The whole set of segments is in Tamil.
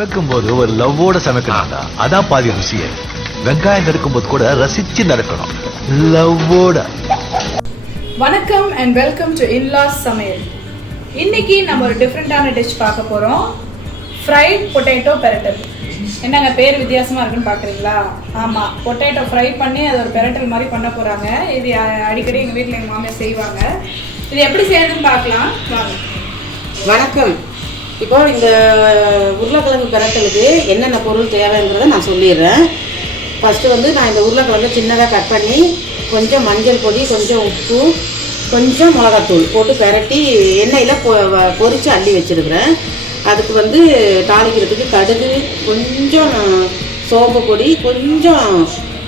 சமைக்கும் போது ஒரு லவ்வோட சமைக்கணும்டா. அதான் பாதி ருசியே. வெங்காயம் நறுக்கும் போது கூட ரசிச்சு நறுக்கணும், லவ்வோட. வணக்கம் அண்ட் வெல்கம் டு இன்லாஸ் சமையல். இன்னைக்கு நம்ம ஒரு டிஃப்ரெண்டான டிஷ் பார்க்க போகிறோம். ஃப்ரைட் பொட்டேட்டோ பெரட்டல். என்னங்க பேர் வித்தியாசமாக இருக்குன்னு பார்க்குறீங்களா? ஆமாம், பொட்டேட்டோ ஃப்ரை பண்ணி அது ஒரு பெரட்டல் மாதிரி பண்ண போகிறாங்க. இது அடிக்கடி எங்கள் வீட்டில் எங்கள் மாமியார் செய்வாங்க. இது எப்படி செய்யறதுன்னு பார்க்கலாம் வாங்க. வணக்கம். இப்போ இந்த உருளைக்கிழங்கு பெரட்டலுக்கு என்னென்ன பொருள் தேவைங்கிறத நான் சொல்லிடுறேன். ஃபஸ்ட்டு வந்து நான் இந்த உருளைக்கிழங்கு சின்னதாக கட் பண்ணி கொஞ்சம் மஞ்சள் பொடி, கொஞ்சம் உப்பு, கொஞ்சம் மிளகாத்தூள் போட்டு பெரட்டி எண்ணெயில் பொரித்து அள்ளி வச்சுருக்கிறேன். அதுக்கு வந்து தாளிக்கிறதுக்கு கடுகு, கொஞ்சம் சோம்பு பொடி, கொஞ்சம்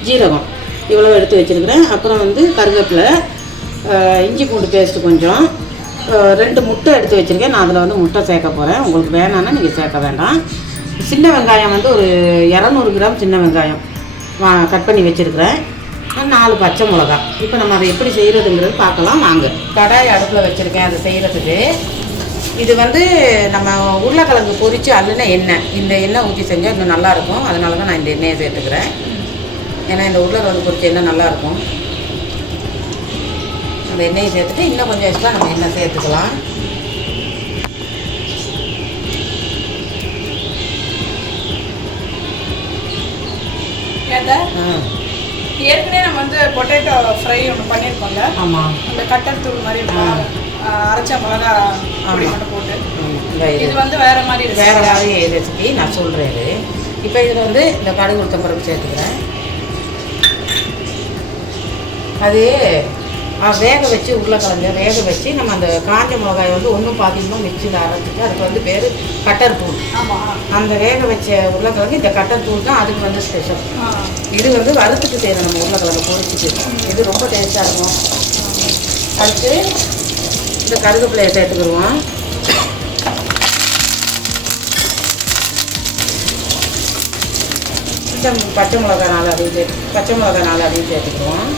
ஜீரகம், இவ்வளோ எடுத்து வச்சுருக்கிறேன். அப்புறம் வந்து கருவேப்பிலை, இஞ்சி பூண்டு பேஸ்ட்டு கொஞ்சம், 2 முட்டை எடுத்து வச்சுருக்கேன். நான் அதில் வந்து முட்டை சேர்க்க போகிறேன். உங்களுக்கு வேணான்னா நீங்கள் சேர்க்க வேண்டாம். சின்ன வெங்காயம் வந்து ஒரு 200 கிராம் சின்ன வெங்காயம் கட் பண்ணி வச்சுருக்கிறேன். 4 பச்சை மிளகா. இப்போ நம்ம அதை எப்படி செய்கிறதுங்கிறது பார்க்கலாம் வாங்க. கடாய் அடுப்பில் வச்சுருக்கேன் அதை செய்கிறதுக்கு. இது வந்து நம்ம உருளைக்கிழங்கு பொரித்து அள்ளுன எண்ணெய். இந்த எண்ணெய் ஊற்றி செஞ்சால் இன்னும் நல்லாயிருக்கும். அதனால தான் நான் இந்த எண்ணெயை சேர்த்துக்கிறேன். ஏன்னா இந்த உருளைக்கிழங்கு பொரிச்ச எண்ணெய் நல்லாயிருக்கும். அந்த எண்ணெயை சேர்த்துட்டு இன்னும் கொஞ்சம் எக்ஸ்ட்ரா நம்ம எண்ணெய் சேர்த்துக்கலாம். ஏற்கனவே நம்ம வந்து பொட்டேட்டோ ஃப்ரை ஒன்று பண்ணியிருக்கோம்ல. ஆமாம், அந்த கட்டர் தூள் மாதிரி அரைச்ச மிளகா அப்படி மட்டும் போட்டு. இது வந்து வேறு மாதிரி ரெசிபி நான் சொல்கிறேன். இப்போ இதில் வந்து இந்த கடுகு உளுத்தம் பருப்பு சேர்த்துக்கிறேன். அது வேக வச்சு உருளைக்கிழங்கு வேக வச்சு நம்ம அந்த காஞ்ச மிளகாய் வந்து ஒன்றும் பாதியமாக மிக்சியில் அரைச்சிட்டு அதுக்கு வந்து பேர் கட்டர் தூள். அந்த வேக வச்ச உருளைக்கிழங்கு இந்த கட்டர் தூள் தான் அதுக்கு வந்து ஸ்பெஷல். இது வந்து வறுத்துட்டு செய்யணும் நம்ம உருளைக்கிழங்கு பொரிச்சிட்டு. இது ரொம்ப டேஸ்ட்டாக இருக்கும். அடுத்து இந்த கருவேப்பிலையை சேர்த்துக்கிடுவோம். இந்த பச்சை மிளகா 4 அதையும் சேர்த்துக்குவோம்.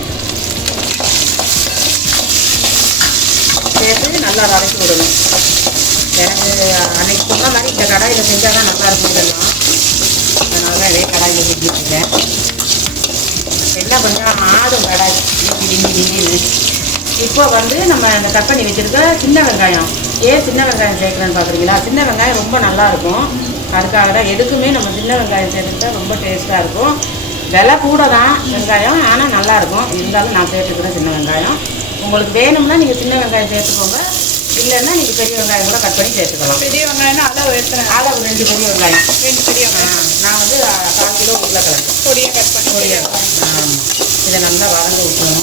சேர்த்து நல்லா வதக்கி விடணும். எனக்கு அன்னைக்கு சொன்ன மாதிரி இந்த கடாயில் செஞ்சால் தான் நல்லா இருக்கும் இதெல்லாம். அதனால தான் இதே கடாயில் செஞ்சுட்ருக்கேன். எல்லாம் கொஞ்சம் ஆடும் கடாய் டிங்கின்னு. இப்போ வந்து நம்ம அந்த கட் பண்ணி வச்சுருக்க சின்ன வெங்காயம். ஏன் சின்ன வெங்காயம் சேர்க்குறேன்னு பார்க்குறீங்களா? சின்ன வெங்காயம் ரொம்ப நல்லாயிருக்கும். அதுக்காக தான் எதுக்குமே நம்ம சின்ன வெங்காயம் சேர்த்துட்டா ரொம்ப டேஸ்ட்டாக இருக்கும். விலை கூட தான் வெங்காயம், ஆனால் நல்லாயிருக்கும். இருந்தாலும் நான் சேர்த்துக்கிறேன் சின்ன வெங்காயம். உங்களுக்கு வேணும்னா நீங்கள் சின்ன வெங்காயம் சேர்த்துக்கோங்க. இல்லைன்னா நீங்கள் பெரிய வெங்காயம் கூட கட் பண்ணி சேர்த்துக்கலாம். பெரிய வெங்காயம்னா அளவு 2 பெரிய வெங்காயம். 2 பெரிய வெங்காயம். நான் வந்து 1/4 கிலோ உருளைக்கிழங்கு பொடியை கட் பண்ணி. ஆமாம், இதை நல்லா வதங்க விட்டுணும்.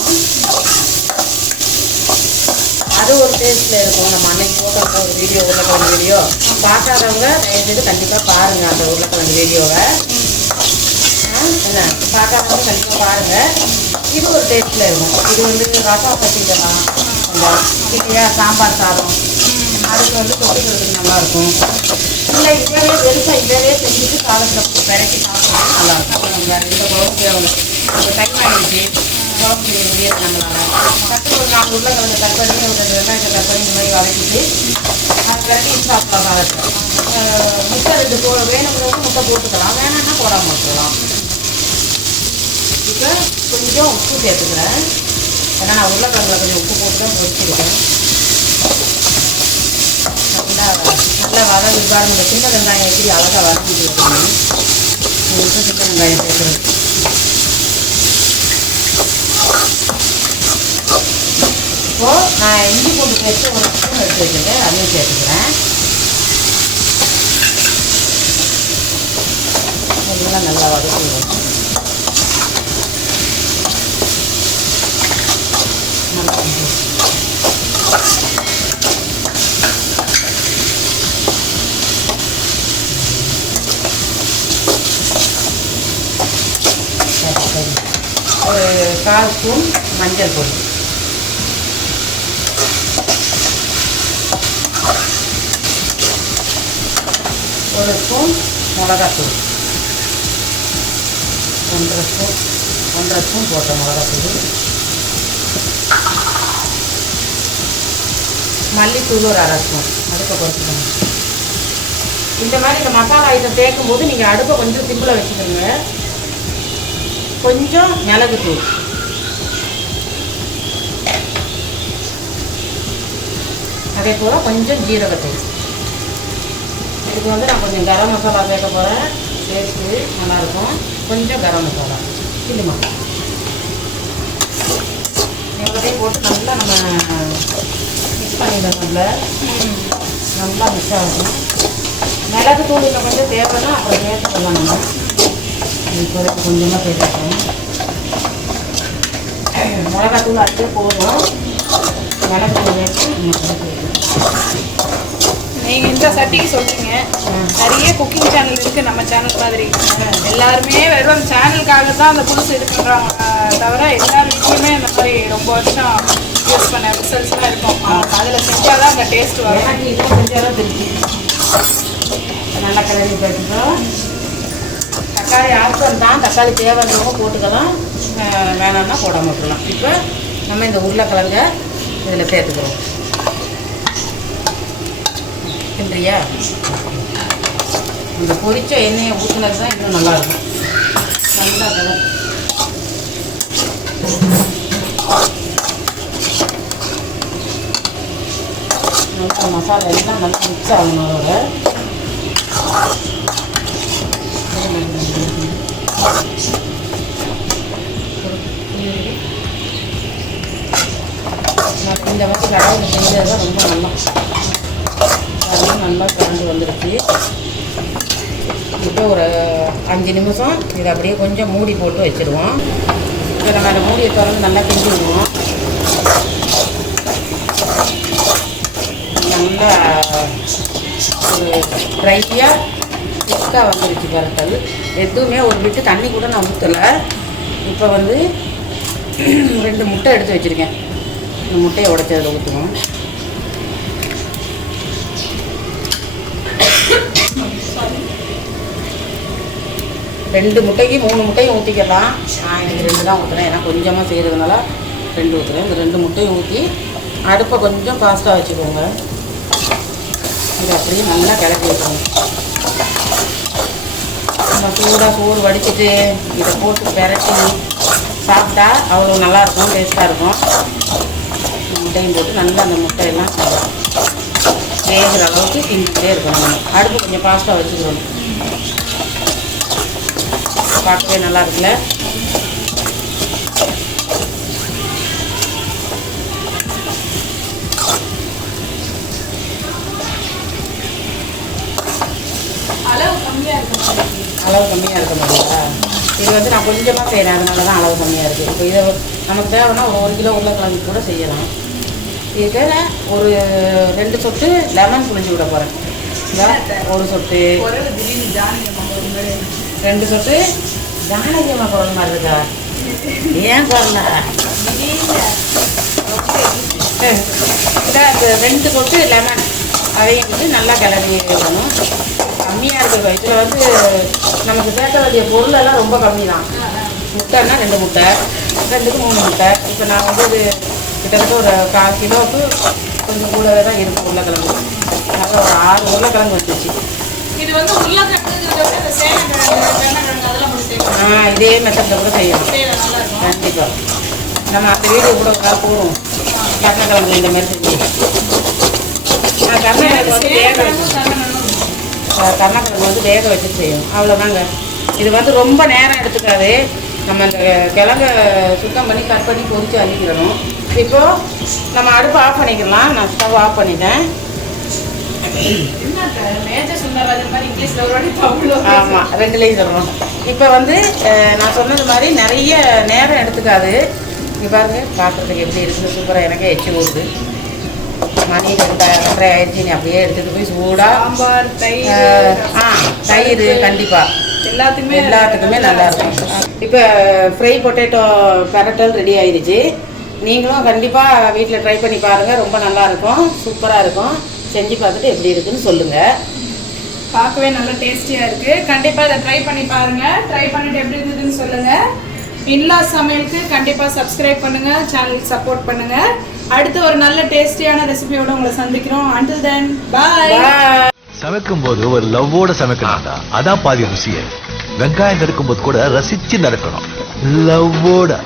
அது ஒரு டேஸ்ட்டில் இருக்கும். நம்ம அன்னைக்கு போட்ட ஒரு வீடியோ, உருளைக்கிழங்கு வீடியோ பார்க்காதவங்க தயவுசெய்து கண்டிப்பாக பாருங்கள் அந்த உருளைக்கிழங்கு வீடியோவை. என்ன பார்க்காதவங்க கண்டிப்பாக பாருங்கள். இது ஒரு டேஸ்ட்டில் இருக்கும். இது வந்து ரசம் பற்றிக்கலாம், அந்த இல்லையா சாம்பார் சாதம், அதுக்கு வந்து தொட்டுக்கிறதுக்கு நல்லாயிருக்கும். இல்லை இதவே வெறுசாக இதவே செஞ்சுட்டு சாதத்தில் பெரட்டி சாப்பிட்றது நல்லாயிருக்கும். நம்ம இந்த குழம்பு தேவை இப்போ டைம் ஆகிடுச்சு. குழம்பு செய்ய முடியாது நம்மளால். கட்டு ஒரு 4 உருளைக்கிழங்கு கட் பண்ணி ஒரு 2 வெங்காயத்தை கட் பண்ணி இந்த மாதிரி வதக்கிட்டு அது பெரட்டி சாப்பிடலாம். சாதத்தில் முட்டை 2 வேணுங்கிறவங்க முட்டை போட்டுக்கலாம், வேணான்னா போடாமல் விட்டுக்கலாம். இப்போ கொஞ்சம் உப்பு சேர்த்துக்கிறேன். ஏன்னா நான் உருளைக்கிழங்குல கொஞ்சம் உப்பு போட்டு தான் பொரிச்சிருக்கேன். நல்லா வதங்கி பாருங்க. இந்த சின்ன வெங்காயம் எப்படி அழகாக வதக்கிட்டு இருக்கணும். உங்களுக்கு சின்ன வெங்காயம் சேர்க்குறது. இப்போது நான் இஞ்சி பூண்டு பேஸ்ட்டு ஒரு ஸ்பூன் எடுத்து வச்சுருக்கேன், அதையும் சேர்த்துக்கிறேன். இதெல்லாம் நல்லா வதக்கிடுவோம். ஒரு 1/4 ஸ்பூன் மஞ்சள் பொடி, ஒரு ஸ்பூன் மிளகாத்தூள், 1/2 ஸ்பூன் போட்ட மிளகாத்தூள், மல்லித்தூள் ஒரு 1/2 ஸ்பூன், அடுப்பை குறைச்சிக்கணும். இந்த மாதிரி இந்த மசாலா ஐட்டம் சேர்க்கும் போது நீங்கள் அடுப்பை கொஞ்சம் சிம்பிளாக வச்சுக்கோங்க. கொஞ்சம் மிளகுத்தூள், அதே போல் கொஞ்சம் ஜீரகத்தூள். இதுக்கு வந்து நான் கொஞ்சம் கரம் மசாலா சேர்க்க போகிறேன். டேஸ்ட்டு நல்லாயிருக்கும். கொஞ்சம் கரம் மசாலா, சில்லி மசாலா எவ்வளோதையும் போட்டு நல்லா நம்ம மிக்ஸ் பண்ணிடணும்ல. நல்லா மிக்ஸ் ஆகும். மிளகு தூள் இன்னும் கொஞ்சம் தேவைன்னா அப்புறம் சேர்த்துக்கலாம். நம்ம இப்போதைக்கு கொஞ்சமாக சேர்த்துக்கோம். மிளகாத்தூள் அடுத்து போதும். மிளகு தூள் சேர்த்து நீங்கள் இந்த சட்டிக்கு சொல்கிறீங்க, நிறைய குக்கிங் சேனல் இருக்குது நம்ம சேனல் மாதிரி. எல்லாருமே வெறும் சேனலுக்காக தான் அந்த புதுசு இருக்குன்றாங்க தவிர எல்லார் வீட்லையுமே இந்த மாதிரி ரொம்ப வருஷம் யூஸ் பண்ண ரிசல்ட்ஸ்லாம் இருக்கும். அதில் செஞ்சால் தான் அந்த டேஸ்ட் வரும். எனக்கு இதுவும் செஞ்சால் தான் திருச்சி நல்லா கிளறி போட்டுக்கிறோம். தக்காளி ஆப்ஷன் தான். தக்காளி தேவைன்றவங்க போட்டுக்கலாம், வேணாம்னா போடாமல் விட்டுலாம். இப்போ நம்ம இந்த உருளைக்கிழங்க இதில் சேர்த்துக்கிறோம். இல்லையா, இந்த பொரிச்ச எண்ணெயை ஊற்றுனது தான் இன்னும் நல்லாயிருக்கும். நல்லா கலர் நல்லா மசாலா எல்லாம் நல்லா மிக்ஸ் ஆகணும். அதோட இந்த மாதிரி கடாயில் செஞ்சது தான் ரொம்ப நல்லா. அதெல்லாம் நல்லா கலந்து வந்துடுச்சு. இப்போ ஒரு 5 நிமிஷம் இதை அப்படியே கொஞ்சம் மூடி போட்டு வச்சுருவோம். இப்போ நம்ம அந்த மூடியை திறந்து நல்லா கிண்டி விடுவோம். நல்லா ஒரு ட்ரையாக திக்காக வந்துருச்சு பரட்டல். எதுவுமே ஒரு விட்டு தண்ணி கூட நான் ஊற்றலை. இப்போ வந்து 2 முட்டை எடுத்து வச்சுருக்கேன். இந்த முட்டையை உடச்சி அதில் ஊற்றுவோம். ரெண்டு முட்டைக்கு 3 முட்டையும் ஊற்றிக்கலாம். நான் எனக்கு 2 தான் ஊற்றுறேன். ஏன்னா கொஞ்சமாக செய்கிறதுனால 2 ஊற்றுறேன். இந்த 2 முட்டையும் ஊற்றி அடுப்பை கொஞ்சம் ஃபாஸ்ட்டாக வச்சுக்கோங்க. இதை அப்படியே நல்லா கிளப்பி வைக்கணும். நம்ம சூடாக சோறு வடிச்சிட்டு இதை போட்டு பெரட்டி சாப்பிட்டா அவ்வளோ நல்லாயிருக்கும், டேஸ்ட்டாக இருக்கும். முட்டையும் போட்டு நல்லா அந்த முட்டையெல்லாம் வேகிற அளவுக்கு கிண்டிகிட்டே இருக்கணும். அடுப்பு கொஞ்சம் ஃபாஸ்ட்டாக வச்சுக்கணும். பார்க்கவே நல்லா இருக்குல்ல. அளவு கம்மியாக இருக்க முடியா? இது வந்து நான் கொஞ்சமாக செய்கிறேன், அதனால தான் அளவு கம்மியாக இருக்குது. இப்போ இதை நமக்கு தேவைன்னா ஒரு 1 கிலோ உருளைக்கிழங்கு கூட செய்யலாம். இதில் ஒரு 2 சொட்டு லெமன் புழிஞ்சு விட போகிறேன். ஒரு சொட்டு, 2 சொட்டு ஜானகியம்மா குழம்பு மாதிரி இருக்கா? ஏன் குழம்பா? இதான் 2 சொட்டு லெமன் அதையும் வந்து நல்லா கிளறி விடணும். கம்மியாக இருக்குது. இதில் வந்து நமக்கு சேர்க்க வேண்டிய பொருளெல்லாம் ரொம்ப கம்மி தான். முட்டைன்னா 2 முட்டை, 2க்கு 3 முட்டை. இப்போ நான் வந்து இது கிட்டத்தட்ட ஒரு 1/4 கிலோவுக்கு கொஞ்சம் கூடவே தான் இருக்கும் உருளைக்கிழங்கு. அதனால் ஒரு 6 உருளைக்கிழங்கு வந்துச்சு. இது வந்து இதே மெத்தடில் கூட செய்யலாம். கண்டிப்பாக நம்ம அந்த வீடியோ கூட ஒரு நாள் போடுவோம். கருணக்கிழங்கு இந்த மாதிரி செஞ்சு கருணக்கிழங்கு வந்து கருணக்கிழங்கு வந்து வேக வச்சு செய்யும். அவ்வளோதாங்க. இது வந்து ரொம்ப நேரம் எடுத்துக்காது. நம்ம அந்த கிழங்க சுத்தம் பண்ணி கட் பண்ணி பொரித்து அள்ளிக்கிறணும். இப்போது நம்ம அடுப்பு ஆஃப் பண்ணிக்கலாம். நான் ஸ்டவ் ஆஃப் பண்ணிட்டேன். ஆமாம், 2லேயும் சொல்லணும். இப்போ வந்து நான் சொன்னது மாதிரி நிறைய நேரம் எடுத்துக்காது. இங்கே பாருங்க, பார்க்குறதுக்கு எப்படி இருக்குது, சூப்பராக எனக்கே எச்சு போகுது. மணி 2:30 ஆயிடுச்சு. நீ அப்படியே எடுத்துகிட்டு போய் சூடாக சாம்பார், தயிர் கண்டிப்பாக எல்லாத்துக்குமே நல்லாயிருக்கும். இப்போ ஃப்ரை பொட்டேட்டோ பெரட்டல் ரெடி ஆயிடுச்சு. நீங்களும் கண்டிப்பாக வீட்டில் ட்ரை பண்ணி பாருங்கள். ரொம்ப நல்லாயிருக்கும், சூப்பராக இருக்கும். செஞ்சு பார்த்துட்டு எப்படி இருக்குன்னு சொல்லுங்கள். பார்க்கவே நல்லா டேஸ்டியாக இருக்குது. கண்டிப்பாக இதை ட்ரை பண்ணி பாருங்கள். ட்ரை பண்ணிட்டு எப்படி இருந்ததுன்னு சொல்லுங்கள். இன்லாஸ் சமையலுக்கு கண்டிப்பாக சப்ஸ்கிரைப் பண்ணுங்கள், சேனலுக்கு சப்போர்ட் பண்ணுங்கள். அடுத்து ஒரு நல்ல டேஸ்டியான ரெசிபியோட உங்களை சந்திக்கிறோம். Until then, bye. சமைக்கும் போது ஒரு லவ்வோட சமைக்கணும்டா. அதான் பாதி ருசியே. வெங்காயம் நறுக்கும் போது கூட ரசிச்சு நறுக்கணும். லவ்வோட.